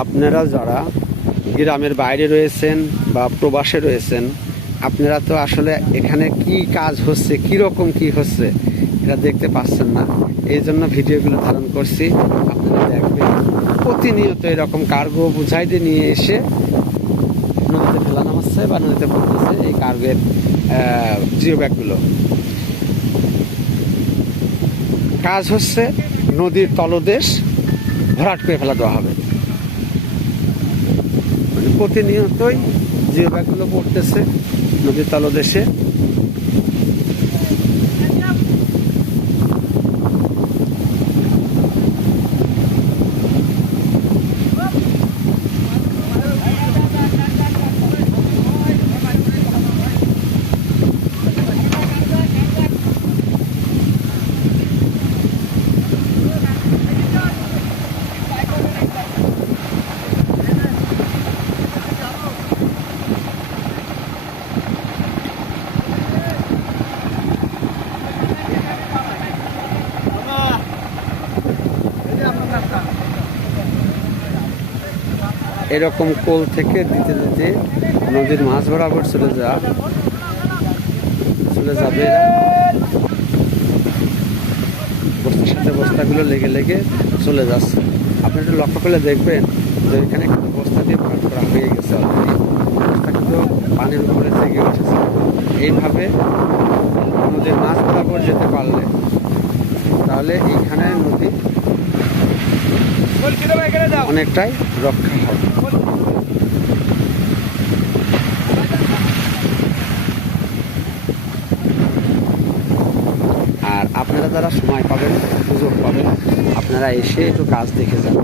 আপনারা যারা গ্রামের বাইরে রয়েছেন বা প্রবাসে রয়েছেন, আপনারা তো আসলে এখানে কি কাজ হচ্ছে, কি রকম কি হচ্ছে, এটা দেখতে পাচ্ছেন না। এই জন্য ভিডিওগুলো ধারণ করছি, আপনারা দেখবেন। প্রতিনিয়ত এরকম কার্গো বুঝাইতে নিয়ে এসে নদীতে ফেলানো হচ্ছে বা নদীতে পড়তেছে এই কার্গের জিও ব্যাগগুলো কাজ হচ্ছে নদীর তলদেশ ভরাট করে ফেলা দেওয়া হবে। প্রতিনিয়তই যে ব্যাগগুলো পড়তেছে নদীর তলদেশে। এরকম কোল থেকে দিতে দিতে নদীর মাছ বরাবর চলে যা। চলে যাবে। বস্তার সাথে বস্তাগুলো লেগে লেগে চলে যাচ্ছে। আপনি একটু লক্ষ্য করলে দেখবেন যে এখানে কিন্তু বস্তা দিয়ে ভরাট করা হয়ে গেছে বস্তা কিন্তু পানির উপরে থেকে উঠেছে। এইভাবে নদীর মাছ বরাবর যেতে পারলে তাহলে এইখানে নদী অনেকটাই রক্ষা হবে। আর আপনারা যারা সময় পাবেন, সুযোগ পাবেন, আপনারা এসে একটু কাজ দেখে যান।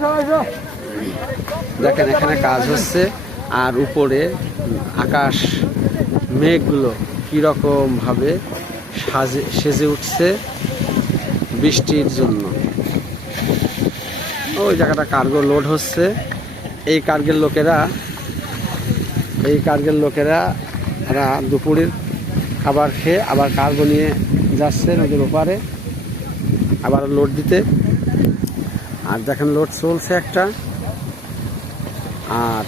ভালো লাগে। দেখেন, এখানে কাজ হচ্ছে, আর উপরে আকাশ মেঘগুলো কীরকম ভাবে সাজে, সেজে উঠছে বৃষ্টির জন্য। ওই জায়গাটা কার্গো লোড হচ্ছে। এই কার্গের লোকেরা, এই কার্গের লোকেরা, এরা দুপুরের খাবার খেয়ে আবার কার্গো নিয়ে যাচ্ছে নদীর ওপারে, আবার লোড দিতে। আর দেখেন, লোড চলছে একটা। আর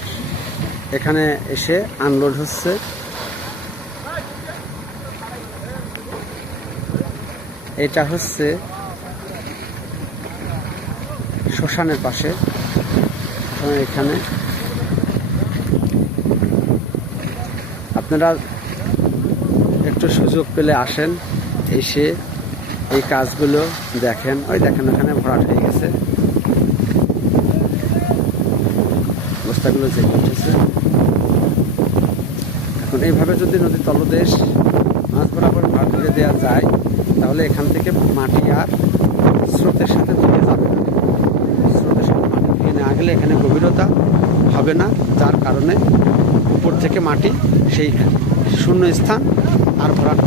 এখানে এসে আনলোড হচ্ছে। এটা হচ্ছে শ্মশানের পাশে। এখানে আপনারা একটু সুযোগ পেলে আসেন, এসে এই কাজগুলো দেখেন। ওই দেখেন ওখানে ভরাট হয়ে গেছে। বস্তাগুলো জেগে উঠেছে এখন এইভাবে যদি নদীর তলদেশ মাছ বরাবর ভাগ করে দেওয়া যায়, তাহলে এখান থেকে মাটি আর স্রোতের সাথে ধুয়ে যাবে স্রোতের সাথে মাটি ধুয়ে না গেলে এখানে গভীরতা হবে না, যার কারণে উপর থেকে মাটি সেই শূন্য স্থান আর ভরাট